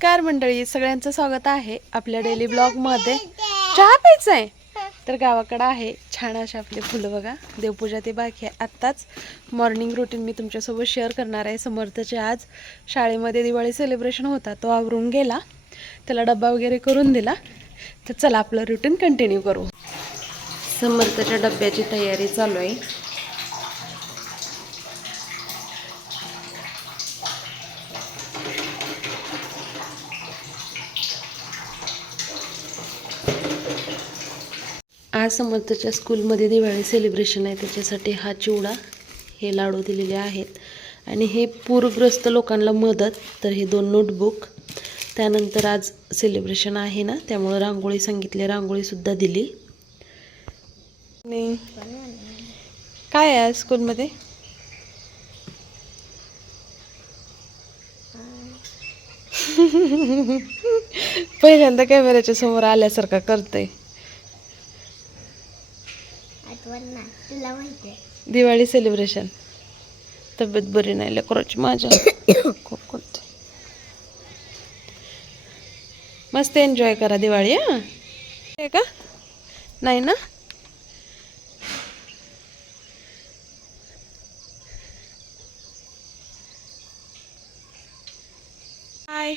Car मंडळी सगळ्यांचं स्वागत आहे आपल्या डेली ब्लॉगमध्ये चहा प्यायचा आहे तर गावाकडं आहे छान असे आपले फुलं बघा. देवपूजा ते बाकी आहे. आत्ताच मॉर्निंग रुटीन मी तुमच्यासोबत शेअर करणार आहे. समर्थचे आज शाळेमध्ये दिवाळी सेलिब्रेशन होता तो आवरून गेला. त्याला डब्बा वगैरे करून दिला. तर चला आपलं रुटीन कंटिन्यू करू. समर्थच्या डब्याची तयारी चालू आहे. बाळ समर्थच्या स्कूलमध्ये दिवाळी सेलिब्रेशन आहे. त्याच्यासाठी हा चिवडा हे लाडू दिलेले आहेत. आणि हे पूरग्रस्त लोकांना मदत तर हे दोन नोटबुक त्यानंतर आज सेलिब्रेशन आहे ना त्यामुळं रांगोळी सांगितली रांगोळीसुद्धा दिली. नाही. काय आहे स्कूलमध्ये? पहिल्यांदा कॅमेऱ्याच्या समोर आल्यासारखा करते आठवण ना तुला माहिती आहे. दिवाळी सेलिब्रेशन तब्येत बरी नाही लेकराची माझ्या खूप करते मस्त एन्जॉय करा दिवाळी हा. का? नाही ना हाय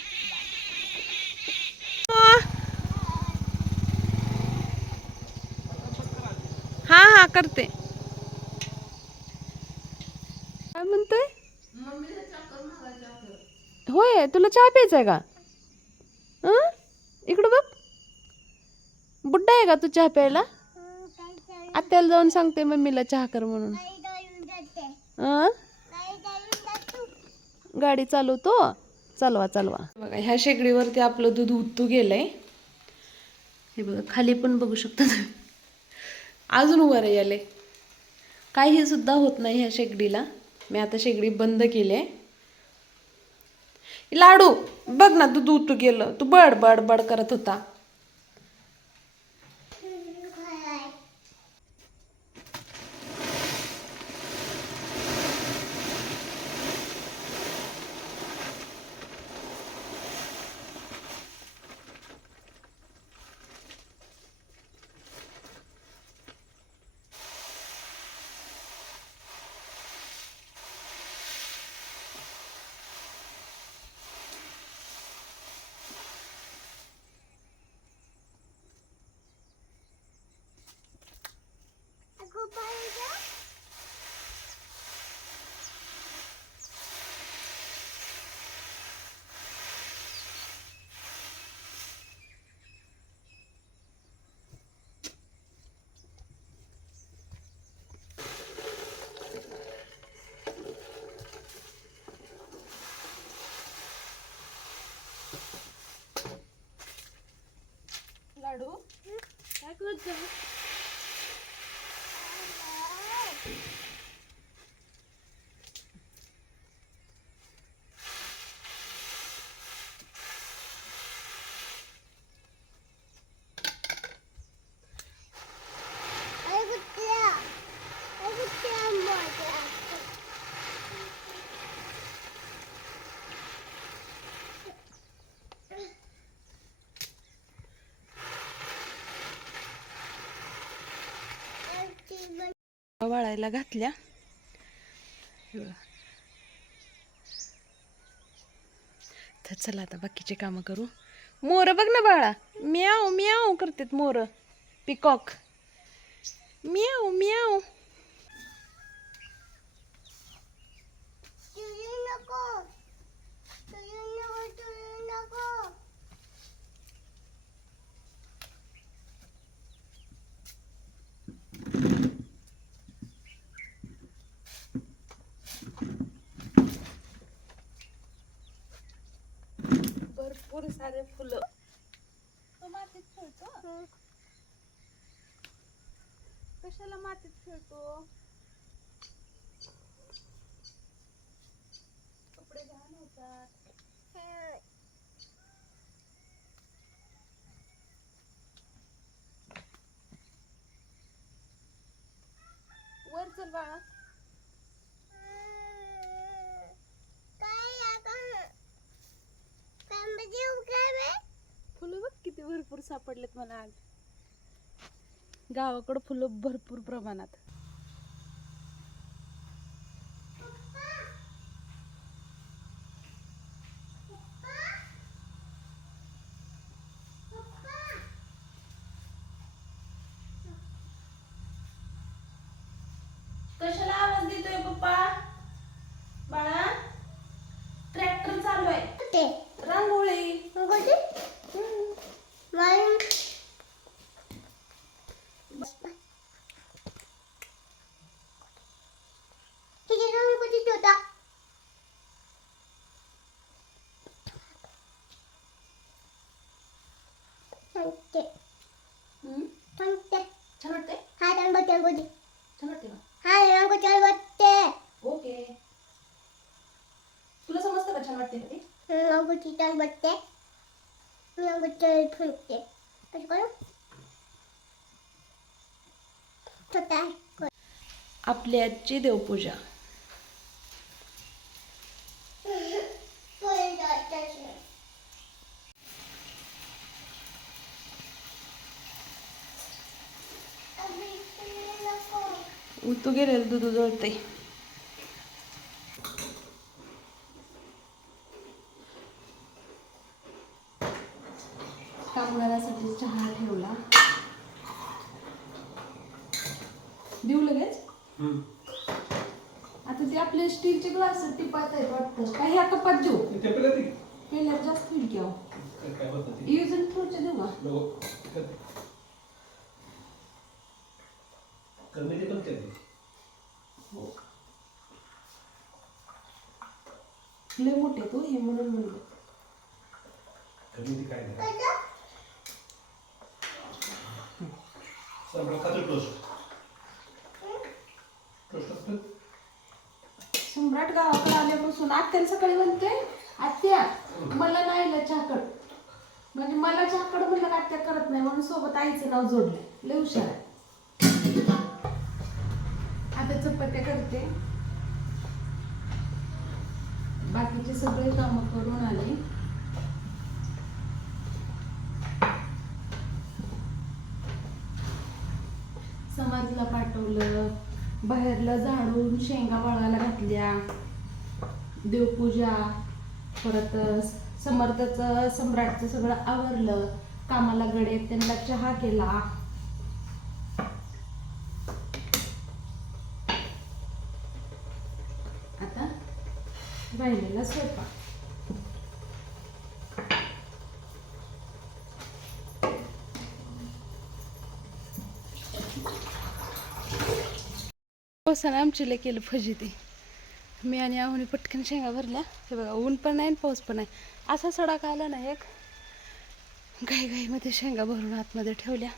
हा हा करते. काय म्हणतोय? होय तुला चहा प्यायचा आहे का इकडं बघ. बुड्डा आहे का तू चहा प्यायला? आत्याला जाऊन सांगते मम्मीला चहा कर म्हणून. गाडी चालवतो. चालवा चालवा. बघा ह्या शेगडीवरती आपलं दूध उतू गेलंय. हे बघा खाली पण बघू शकता तुम्ही. अजून वर याले काही सुद्धा होत नाही ह्या शेगडीला. मी आता शेगडी बंद केली आहे. लाडू बघ ना तू दूध तू गेलं. तू बड बड बड करत होता लाडू काय करत वाळायला घातल्या. तर चला आता बाकीचे कामं करू. मोर बघ ना बाळा. म्याव म्याव करतात मोर. पिकॉक. म्याव म्याव भरपूर सारे फुलं. तो मातीत खेळतो? कशाला मातीत खेळतो? कपडे घाण होतात. वर चल बाळा काय किती भरपूर सापडलेत मला आज गावाकडं फुलं भरपूर प्रमाणात कशाला आवाज देतोय पप्पा बाळा ट्रॅक्टर चालू आहे ते रांगोळी गोटी वन किती रंग गोटी होता सांगते हम्म? सांगते छान वाटते रंग गोटी गोटी छान वाटते का रंग गोटी वाटते ओके तुला समजतं का छान वाटते का ते रंग गोटी चाल वाटते रंग गोटी फुलते कसं करू छोटा आपली आजची देवपूजा तू गेलेलं दूध जळते कामगारासाठी चहा ठेवला. देऊ लगेच? आता ते आपले स्टीलचे ग्लास टिपात आहेत वाटतं. काही ह्या कपात देऊ. पेल्यात जास्त होईल की अहो काय काय होतं ते? यूज अँड थ्रोचे देऊ का? कमी ते पण कधी हो लय मोठे तो हे म्हणून म्हणलं. काय सम्राट गावाकडे आल्यापासून आत्याला सकाळी म्हणते आत्या मला नाही ना चाकड म्हणजे मला चाकड म्हणलं का आत्या करत नाही म्हणून सोबत आईचं नाव जोडलं लय हुशार आहे. आता चपात्या करते. बाकीचे सगळे कामं करून आले. समाजला पाठवलं बाहेरला झाडून शेंगा वळायला घातल्या देवपूजा परत समर्थाचं सम्राटचं सगळं आवरलं कामाला गडे त्यांना चहा केला आता राहिलेला स्वयंपाक. पावसानं आमची लय केलं फजिती. मी आणि आहुनी पटकन शेंगा भरल्या. हे बघा ऊन पण नाही आणि पाऊस पण नाही. असा सडाक आला ना एक घाई घाईमध्ये शेंगा भरून आतमध्ये ठेवल्या.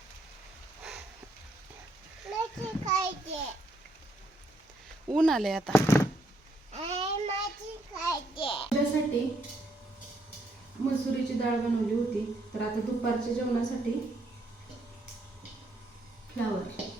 ऊन आलंय आता. त्यासाठी मसुरीची डाळ बनवली होती. तर आता दुपारच्या जेवणासाठी फ्लावर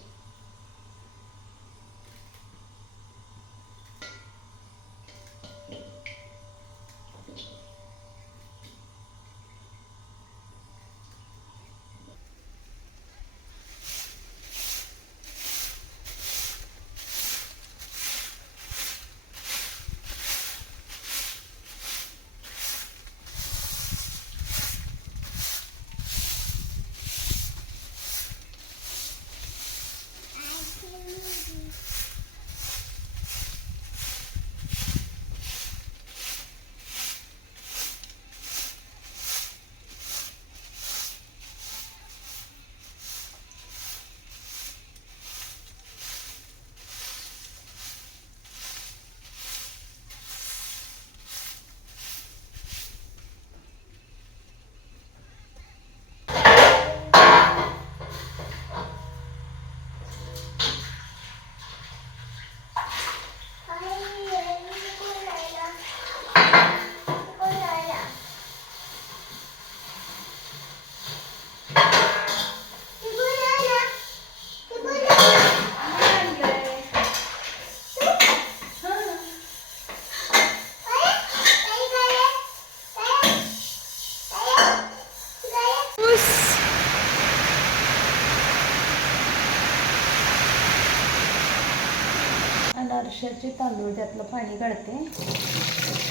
उडदाचे तांदूळ त्यातलं पाणी काढते.